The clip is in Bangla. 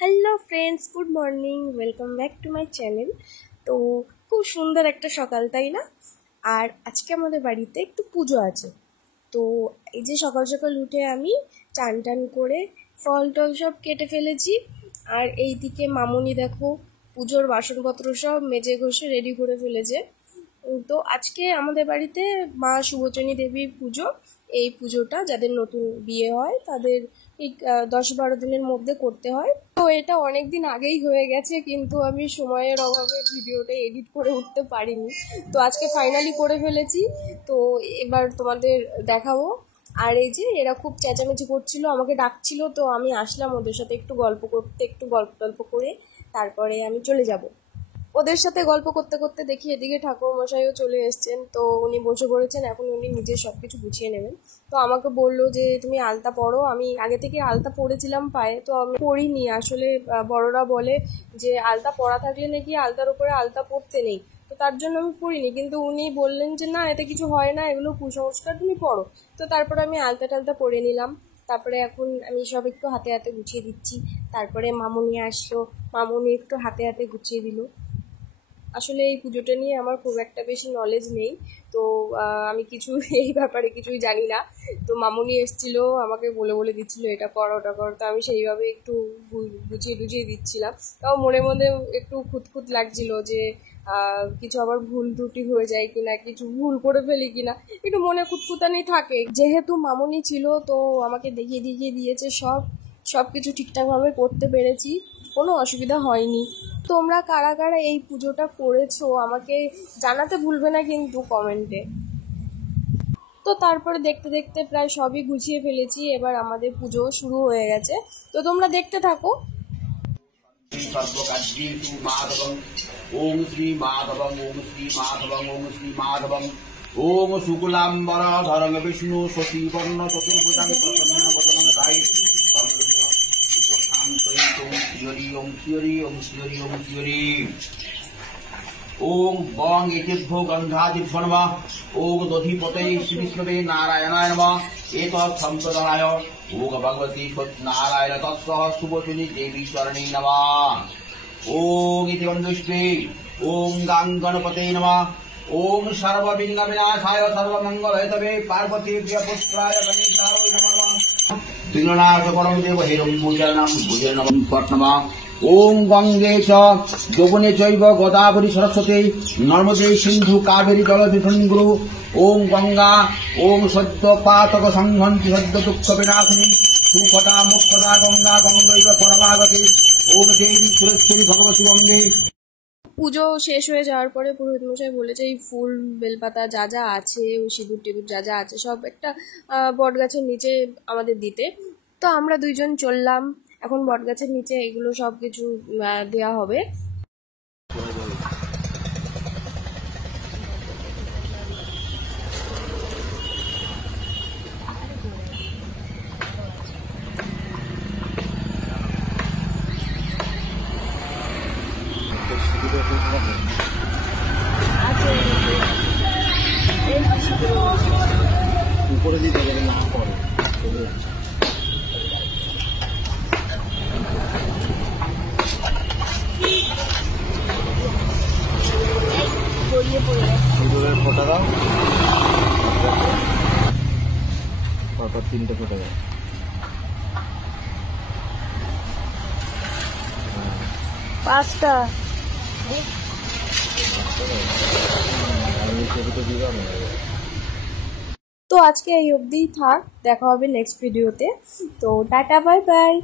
Hello friends, good morning, welcome back to my channel. তো খুব সুন্দর একটা সকাল, তাই না? আর আজকে আমাদের বাড়িতে একটু পুজো আছে। তো এই যে সকাল সকাল উঠে আমি চান টান করে ফল টল সব কেটে ফেলেছি। আর এইদিকে মামুনি দেখো পুজোর বাসনপত্র সব মেজে ঘষে রেডি করে ফেলেছে। তো আজকে আমাদের বাড়িতে মা সুবচনী দেবীর পুজো। এই পুজোটা যাদের নতুন বিয়ে হয় তাদের ঠিক 10-12 দিনের মধ্যে করতে হয়। তো এটা অনেক দিন আগেই হয়ে গেছে, কিন্তু আমি সময়ের অভাবে ভিডিওটা এডিট করে উঠতে পারিনি। তো আজকে ফাইনালি করে ফেলেছি। তো এবার তোমাদের দেখাবো। আর এই যে এরা খুব চেঁচামেচি করছিল, আমাকে ডাকছিল, তো আমি আসলাম ওদের সাথে একটু গল্প করতে, একটু গল্প টল্প করে তারপরে আমি চলে যাব। ওদের সাথে গল্প করতে করতে দেখি এদিকে ঠাকুর মশাইও চলে এসছেন। তো উনি বসে পড়েছেন, এখন উনি নিজে সব কিছু গুছিয়ে নেবেন। তো আমাকে বললো যে তুমি আলতা পরো। আমি আগে থেকে আলতা পরেছিলাম পায়ে, তো আমি পরিনি আসলে। বড়রা বলে যে আলতা পরা থাকলে নাকি আলতার উপরে আলতা পরতে নেই, তো তার জন্য আমি পরিনি। কিন্তু উনি বললেন যে না, এতে কিছু হয় না, এগুলো কুসংস্কার, তুমি পড়ো। তো তারপরে আমি আলতা টালতা পরে নিলাম। তারপরে এখন আমি সব একটু হাতে হাতে গুছিয়ে দিচ্ছি। তারপরে মামুনি আসলো, মামুনি একটু হাতে হাতে গুছিয়ে দিল। আসলে এই পুজোটা নিয়ে আমার খুব একটা বেশি নলেজ নেই। তো আমি কিছু এই ব্যাপারে কিছুই জানি না। তো মামুনি এসেছিল, আমাকে বলে বলে দিচ্ছিল এটা কর ওটা কর, তো আমি সেইভাবে একটু গুছিয়ে টুছিয়ে দিচ্ছিলাম। তাও মনে মনে একটু খুঁতখুত লাগছিল যে কিছু আবার ভুল ত্রুটি হয়ে যায় কিনা, কিছু ভুল করে ফেলি কিনা, একটু মনে খুঁতখুতানি থাকে। যেহেতু মামুনি ছিল তো আমাকে দেখিয়ে দেখিয়ে দিয়েছে, সব কিছু ঠিকঠাকভাবে করতে পেরেছি, কোনো অসুবিধা হয়নি। তোমরা কারা কারা এই পুজোটা করেছো আমাকে জানাতে ভুলবে না কিন্তু কমেন্টে। তো তারপরে দেখতে দেখতে প্রায় সবই গুছিয়ে ফেলেছি, এবার আমাদের পুজো শুরু হয়ে গেছে। তো তোমরা দেখতে থাকো। ওম শ্রী মাধবং ওম শ্রী মাধবং ওম শ্রী মাধবং ওম শুক্লাম্বর ধরং বিষ্ণু শশীবর্ণ চতুর্ভুজাং প্রসন্ন বদনং ধায় উপশান্তয়িতুং শ্রীহরি ওম শ্রীহরি ওম শ্রীহরি ওম শ্রীহরি। ওম বং এতেভ্যো গন্ধাদিভ্যো নমঃ। ওম দধিপতয়ে শ্রী বিষ্ণবে নারায়ণায় নমঃ। এতৎ সম্প্রদায় ওম ভগবতী সত্যনারায়ণ তৎসহ সুবচনী দেবী চরণে নমঃ। ওম ইতি বন্ধুষ্পে ওম গাং গণপতে নমঃ। ওম সর্ববিঘ্ন বিনাশায় সর্বমঙ্গলহেতবে পার্বতী প্রিয়পুত্রায় গণেশায় নমঃ। বিঘ্ননাশ পরম দেব হেরম পূজনাম ভুজে নমঃ নমঃ। ওম গঙ্গে চ যমুনে চৈব গোদাবরী সরস্বতী নর্মদে সিন্ধু কাবেরী জলধিসঙ্গুরু। ওম গঙ্গা ওম সদ্য পাতক সংহন্তি সদ্য দুঃখ বিনাশিনী সুখদা মুখদা গঙ্গা গঙ্গৈব পরমাগতি। ওম দেবী সুরেশ্বরী ভগবতী বন্দে। পুজো শেষ হয়ে যাওয়ার পরে পুরোহিত মশাই বলেছে এই ফুল বেলপাতা যা যা আছে, ওই সিঁদুর টিঁদুর যা যা আছে সব একটা বট গাছের নিচে আমাদের দিতে। তো আমরা দুইজন চললাম, এখন বট গাছের নিচে এগুলো সব কিছু দেওয়া হবে। উপরে দিতে হবে না পরে ফোটা দাও, তারপর 3টে ফোটা দাও। 5টা। তো আজকে এই অবধিই থাক, দেখা হবে নেক্সট ভিডিওতে। তো টাটা, বাই বাই।